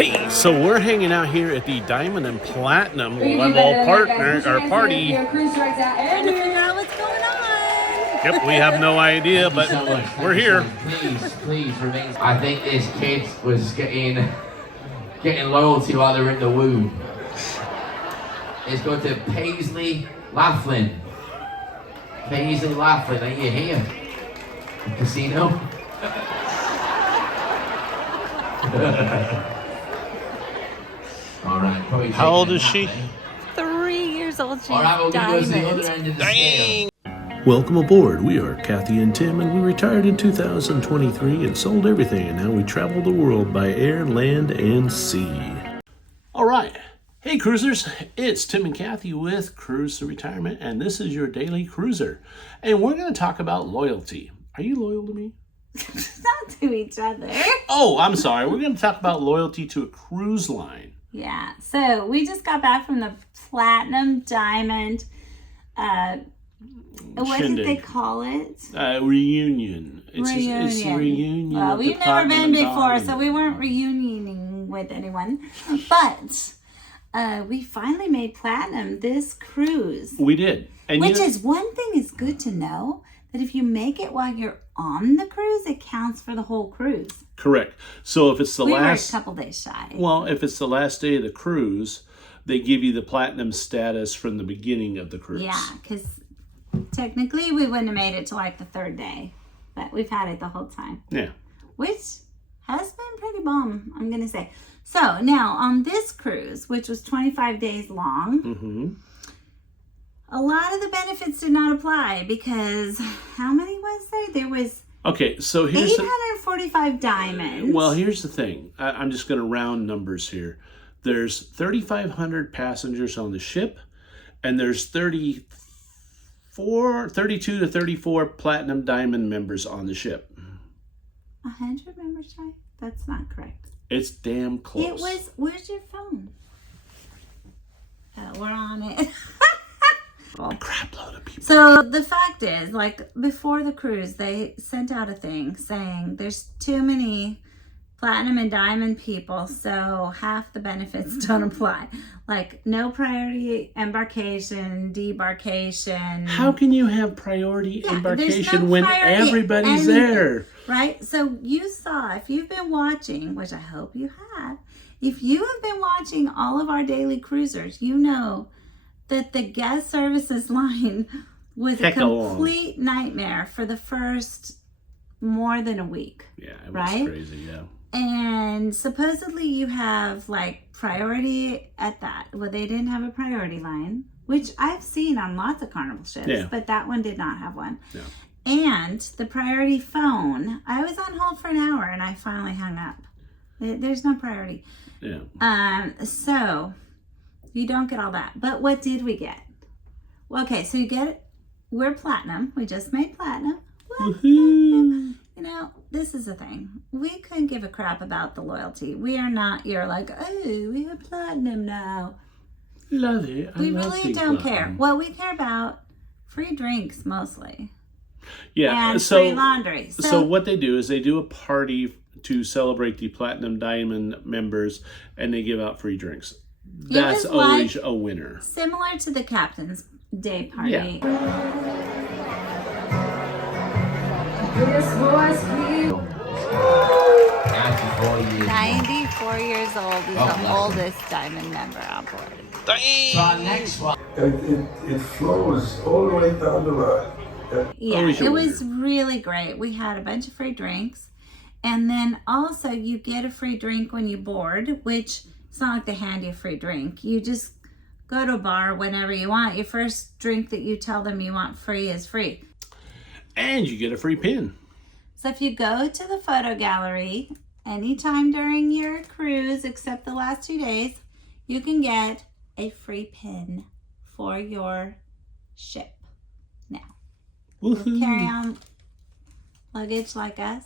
Hey, so we're hanging out here at the Diamond and Platinum level partner or party. Trying to figure out what's going on. Yep, we have no idea, but we're here. Please remain. I think this kid was getting loyalty while they were in the womb. It's going to Paisley Laughlin. Paisley Laughlin, are you here? The casino? All right. How old is she? 3 years old. She's All right, we'll give you the diamond. other end of the scale. Welcome aboard. We are Kathy and Tim, and we retired in 2023 and sold everything, and now we travel the world by air, land, and sea. All right. Hey, cruisers. It's Tim and Kathy with Cruise to Retirement, and this is your daily cruiser. And we're going to talk about loyalty. Are you loyal to me? Not to each other. Oh, I'm sorry. We're going to talk about loyalty to a cruise line. Yeah. So we just got back from the Platinum Diamond. What did they call it? Reunion. It's a reunion. Well, of the we've never Platinum been and before, Diamond. so we weren't reunioning with anyone. But we finally made Platinum this cruise. We did. And Which is one thing is good to know, that if you make it while you're on the cruise, it counts for the whole cruise. Correct. So if it's the We were a last... couple days shy. Well, if it's the last day of the cruise, they give you the platinum status from the beginning of the cruise. Yeah, because technically we wouldn't have made it to like the third day, but we've had it the whole time. Yeah. Which has been pretty bomb, I'm going to say. So now on this cruise, which was 25 days long, a lot of the benefits did not apply because how many was there? There was Okay, so here's 845 diamonds. Well, here's the thing. I'm just going to round numbers here. There's 3,500 passengers on the ship, and there's 32 to 34 platinum diamond members on the ship. 100 members, right? That's not correct. It's damn close. It was, where's your phone? We're on it. A crap load of people. So the fact is, like before the cruise, they sent out a thing saying there's too many platinum and diamond people, so half the benefits don't apply. Like no priority embarkation, debarkation. How can you have priority embarkation no when priority everybody's anything, there? Right? So you saw, if you've been watching, which I hope you have, if you have been watching all of our daily cruisers, you know that the guest services line was a complete nightmare for the first more than a week. Yeah, it was right? crazy, yeah. And supposedly you have like priority at that. Well, they didn't have a priority line, which I've seen on lots of Carnival ships, but that one did not have one. Yeah. And the priority phone, I was on hold for an hour and I finally hung up. There's no priority. Yeah. So you don't get all that. But what did we get? Well, okay, so you get it. We're platinum. We just made platinum. Woohoo! You know, this is the thing. We couldn't give a crap about the loyalty. We are not, you're like, oh, we have platinum now. Love it. We really don't care. What we care about, free drinks mostly. Yeah. And free laundry. So what they do is they do a party to celebrate the platinum diamond members, and they give out free drinks. That's always a winner. Similar to the Captain's Day party. Yeah. This was 94 years old. He's the oldest diamond member on board. So our next one. It flows all the way down the line. Yeah, it was really great. We had a bunch of free drinks. And then also you get a free drink when you board, which it's not like they hand you a free drink. You just go to a bar whenever you want. Your first drink that you tell them you want free is free. And you get a free pin. So if you go to the photo gallery anytime during your cruise, except the last 2 days, you can get a free pin for your ship. Now, Woohoo. carry on luggage like us.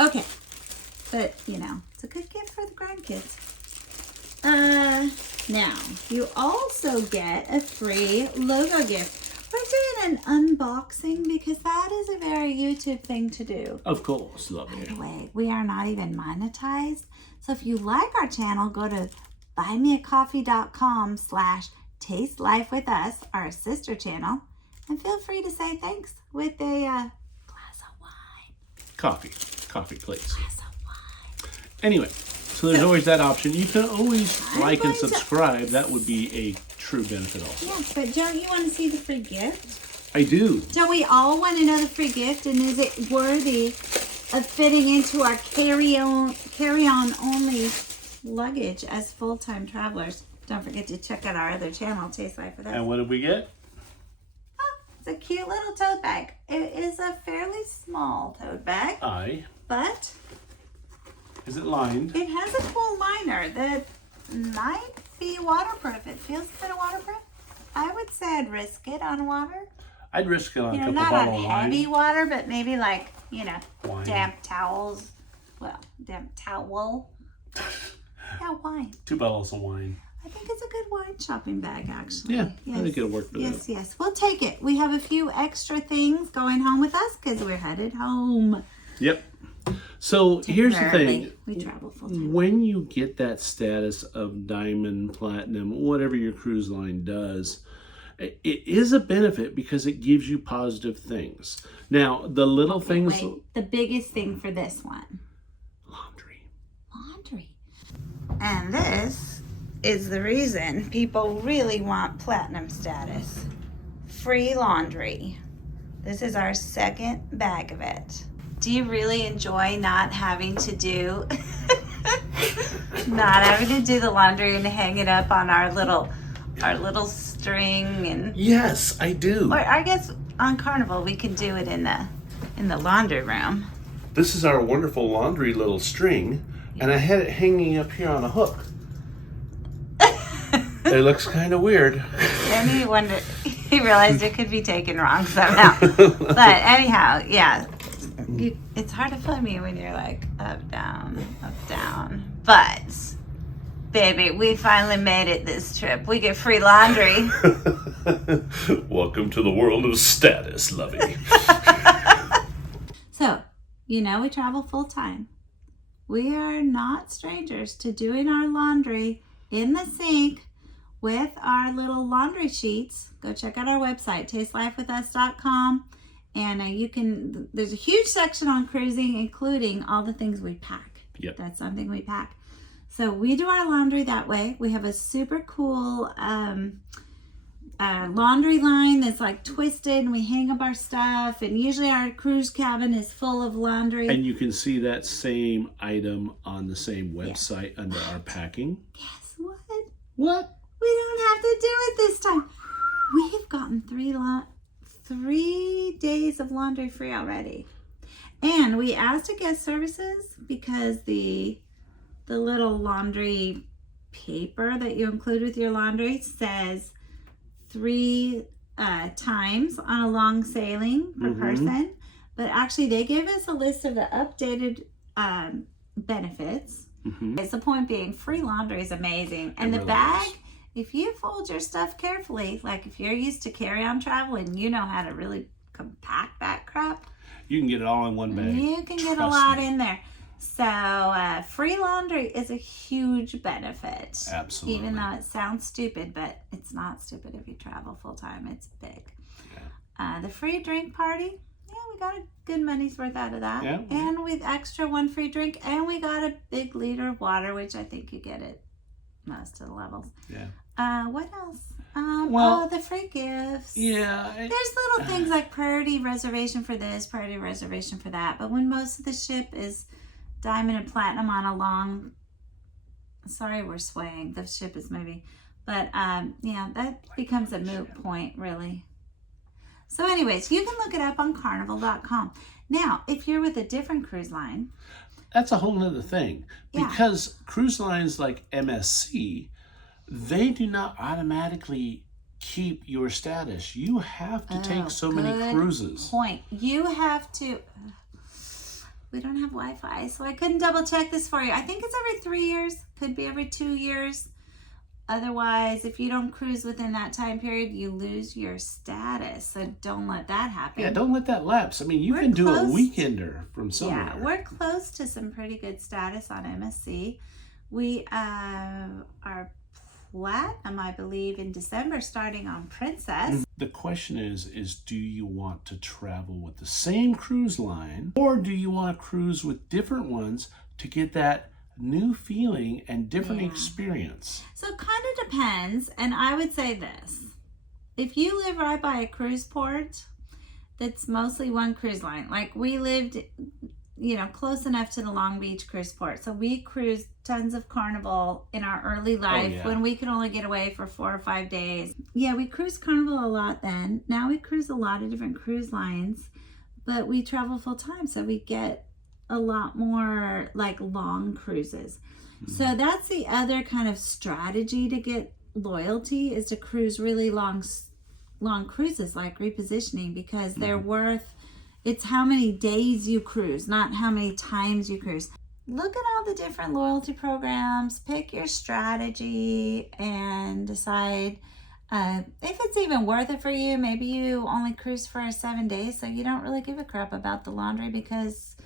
Okay. But, you know, it's a good gift for the grandkids. Now, you also get a free logo gift, We're doing an unboxing because that is a very YouTube thing to do. Of course, love By it. the way, we are not even monetized. So if you like our channel, go to buymeacoffee.com/tastelifewithus, our sister channel, and feel free to say thanks with a glass of wine. Coffee, please. Glass of wine. Anyway, so there's always that option. You can always like and going to- subscribe. That would be a true benefit also. Yes, but don't you want to see the free gift? I do. Don't we all want another free gift? And is it worthy of fitting into our carry-on only luggage as full-time travelers? Don't forget to check out our other channel, Taste Life with Us. And what did we get? Oh, it's a cute little tote bag. It is a fairly small tote bag, but Is it lined? it has a cool liner that might be waterproof. It feels kind of waterproof. I would say I'd risk it on water. I'd risk it on a couple Not on bottle of heavy wine. water, but maybe like, Wine. damp towels. Well, damp towel. Yeah, wine. 2 bottles of wine. I think it's a good wine shopping bag, actually. Yeah, I think it'll work for Yes, that. yes. We'll take it. We have a few extra things going home with us because we're headed home. Yep. So here's the Temporarily. thing. We travel full time. When you get that status of diamond, platinum, whatever your cruise line does, it is a benefit because it gives you positive things. Now, the little things... Wait, the biggest thing for this one. Laundry. Laundry. And this is the reason people really want platinum status. Free laundry. This is our second bag of it. Do you really enjoy not having to do the laundry and hang it up on our little string and Yes, I do. or I guess on Carnival we can do it in the laundry room. This is our wonderful laundry little string, and I had it hanging up here on a hook. It looks kind of weird. Then he realized it could be taken wrong somehow. But anyhow, yeah, it's hard to film you when you're like up, down, up, down. But, baby, we finally made it this trip. We get free laundry. Welcome to the world of status, Lovey. So, we travel full time. We are not strangers to doing our laundry in the sink with our little laundry sheets. Go check out our website, tastelifewithus.com. And there's a huge section on cruising, including all the things we pack. Yep. That's something we pack. So we do our laundry that way. We have a super cool laundry line that's like twisted, and we hang up our stuff. And usually our cruise cabin is full of laundry. And you can see that same item on the same website under our packing. Guess what? What? We don't have to do it this time. We have gotten 3 days of laundry free already. And we asked a guest services because the little laundry paper that you include with your laundry says 3 times on a long sailing per person. But actually they gave us a list of the updated benefits. It's the point being, free laundry is amazing. And the bag, if you fold your stuff carefully, like if you're used to carry-on travel and you know how to really compact that crap, You can get it all in one bag. you can get a Trust lot me. in there. So free laundry is a huge benefit. Absolutely. Even though it sounds stupid, but it's not stupid if you travel full-time. It's big. Yeah. The free drink party, we got a good money's worth out of that. Yeah. And with extra 1 free drink, and we got a big liter of water, which I think you get at most of the levels. Yeah. What else? The free gifts. Yeah. There's little things like priority reservation for this, priority reservation for that. But when most of the ship is diamond and platinum on a long, sorry, we're swaying. The ship is moving. But that becomes a moot point, really. So anyways, you can look it up on carnival.com. Now, if you're with a different cruise line, That's a whole nother thing. Yeah. Because cruise lines like MSC, they do not automatically keep your status. You have to take so many good cruises. point. You have to. We don't have Wi-Fi, so I couldn't double check this for you. I think it's every 3 years. Could be every 2 years. Otherwise, if you don't cruise within that time period, you lose your status. So don't let that happen. Yeah, don't let that lapse. I mean, you We're can do a close. weekender from somewhere. Yeah, we're close to some pretty good status on MSC. We are platinum, I believe, in December, starting on Princess. The question is do you want to travel with the same cruise line, or do you want to cruise with different ones to get that new feeling and different experience? So it kind of depends, and I would say this. If you live right by a cruise port, that's mostly one cruise line. Like we lived, close enough to the Long Beach cruise port. So we cruised tons of Carnival in our early life when we could only get away for 4 or 5 days. Yeah, we cruised Carnival a lot then. Now we cruise a lot of different cruise lines, but we travel full time, so we get a lot more like long cruises. So that's the other kind of strategy to get loyalty, is to cruise really long cruises, like repositioning, because they're worth, it's how many days you cruise, not how many times you cruise. Look at all the different loyalty programs, pick your strategy, and decide if it's even worth it for you. Maybe you only cruise for 7 days, so you don't really give a crap about the laundry because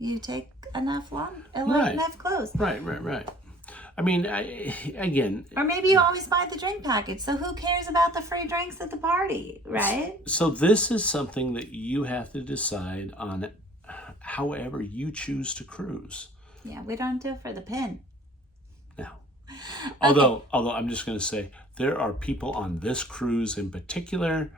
you take enough clothes. Right. I mean, again... Or maybe you always buy the drink package, so who cares about the free drinks at the party, right? So this is something that you have to decide on however you choose to cruise. Yeah, we don't do it for the pin. No. Although I'm just going to say, there are people on this cruise in particular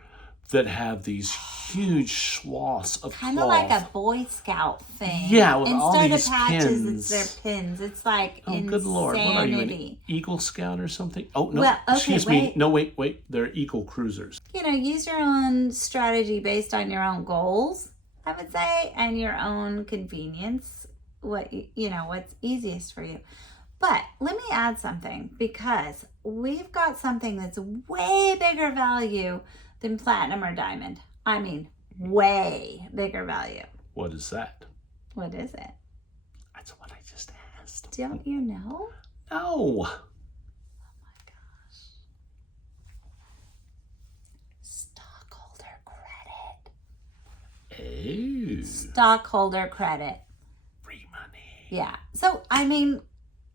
that have these huge swaths of kind of cloth. like a Boy Scout thing. Yeah, with instead all these of patches, pins. it's their pins. It's like Oh, insanity. good Lord. What are you, an Eagle Scout or something? Oh, no. Well, okay, Excuse me. No, wait. They're Eagle Cruisers. Use your own strategy based on your own goals, I would say, and your own convenience. What's easiest for you. But let me add something, because we've got something that's way bigger value than platinum or diamond. I mean, way bigger value. What is that? What is it? That's what I just asked. Don't you know? No. Oh my gosh. Stockholder credit. Oh. Stockholder credit. Free money. Yeah. So, I mean,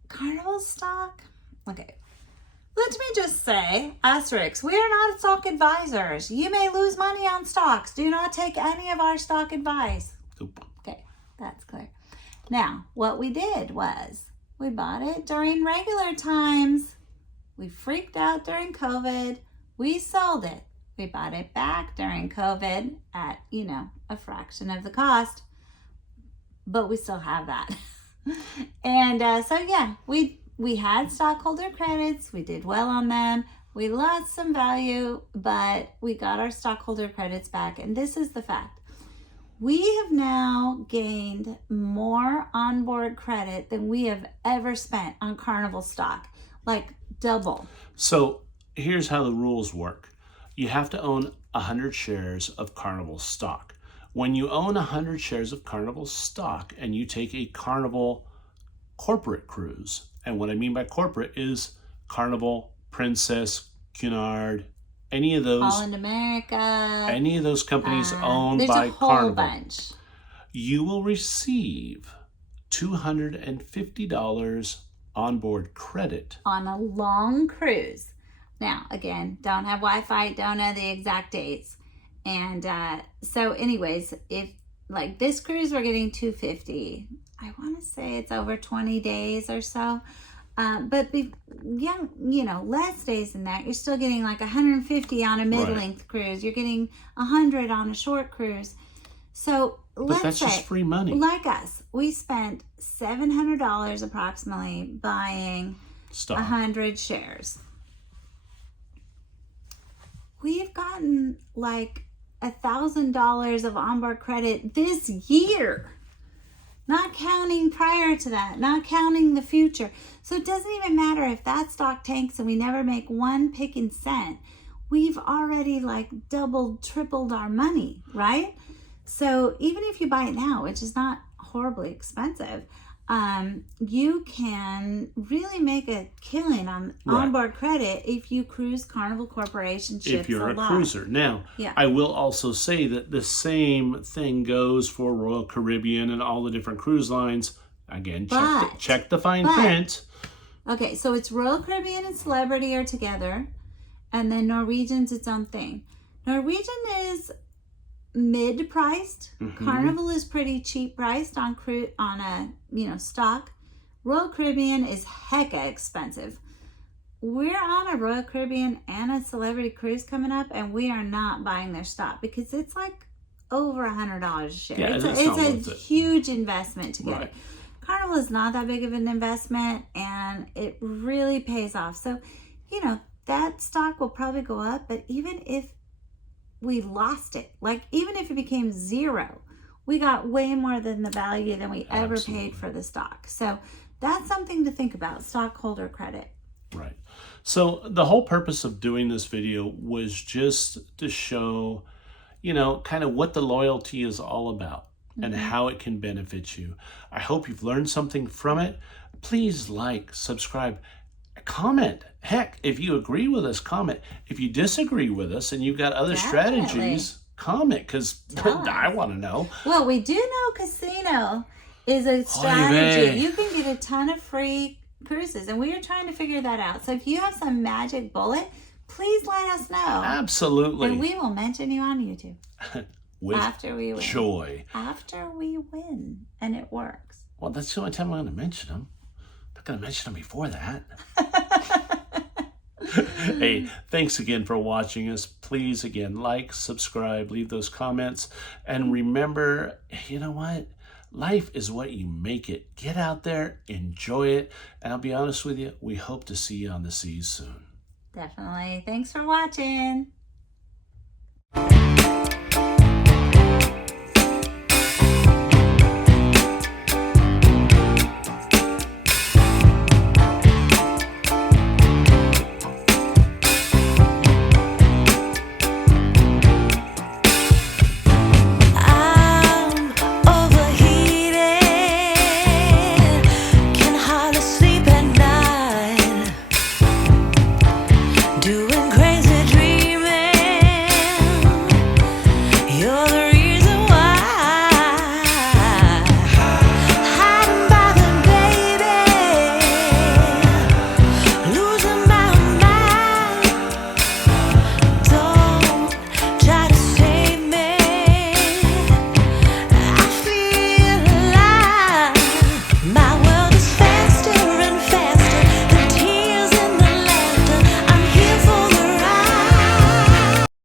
Carnival stock. Okay. Let me just say, asterisk, we are not stock advisors. You may lose money on stocks. Do not take any of our stock advice. Nope. Okay, that's clear. Now, what we did was we bought it during regular times. We freaked out during COVID. We sold it. We bought it back during COVID at, a fraction of the cost. But we still have that. And we had stockholder credits. We did well on them. We lost some value, but we got our stockholder credits back. And this is the fact. We have now gained more onboard credit than we have ever spent on Carnival stock, like double. So here's how the rules work. You have to own 100 shares of Carnival stock. When you own 100 shares of Carnival stock and you take a Carnival corporate cruise, and what I mean by corporate is Carnival, Princess, Cunard, any of those. Holland America. Any of those companies owned by There's a whole Carnival. bunch. You will receive $250 onboard credit. On a long cruise. Now, again, don't have Wi-Fi, don't know the exact dates. And so anyways, if like this cruise, we're getting $250. I want to say it's over 20 days or so. But less days than that, you're still getting like 150 on a mid-length cruise. You're getting 100 on a short cruise. So But that's just free money. Like us, we spent $700 approximately buying Stock. 100 shares. We've gotten like $1,000 of onboard credit this year. Not counting prior to that, not counting the future. So it doesn't even matter if that stock tanks and we never make one picking cent. We've already like doubled, tripled our money, right? So even if you buy it now, which is not horribly expensive, you can really make a killing on onboard credit if you cruise Carnival Corporation ships if you're a lot. cruiser. Now, I will also say that the same thing goes for Royal Caribbean and all the different cruise lines. Again, check the fine print. Okay, so it's Royal Caribbean and Celebrity are together, and then Norwegian's its own thing. Norwegian is mid-priced. Carnival is pretty cheap priced on a stock. Royal Caribbean is hecka expensive. We're on a Royal Caribbean and a Celebrity cruise coming up, and we are not buying their stock because it's like over $100 a share. Yeah, it's a huge investment to get it. Carnival is not that big of an investment, and it really pays off. So, that stock will probably go up, but even if we lost it, like even if it became zero, we got way more than the value than we ever paid for the stock. So that's something to think about, stockholder credit. Right. So the whole purpose of doing this video was just to show, kind of what the loyalty is all about and how it can benefit you. I hope you've learned something from it. Please like, subscribe, comment. Heck, if you agree with us, comment. If you disagree with us and you've got other strategies, comment, because I want to know. Well, we do know casino is a strategy. You can get a ton of free cruises, and we are trying to figure that out. So if you have some magic bullet, please let us know. Absolutely. And we will mention you on YouTube. After we win. Joy. After we win, and it works. Well, that's the only time I'm going to mention them. I'm not going to mention them before that. Hey, thanks again for watching us. Please, again, like, subscribe, leave those comments. And remember, you know what? Life is what you make it. Get out there, enjoy it. And I'll be honest with you, we hope to see you on the seas soon. Definitely. Thanks for watching.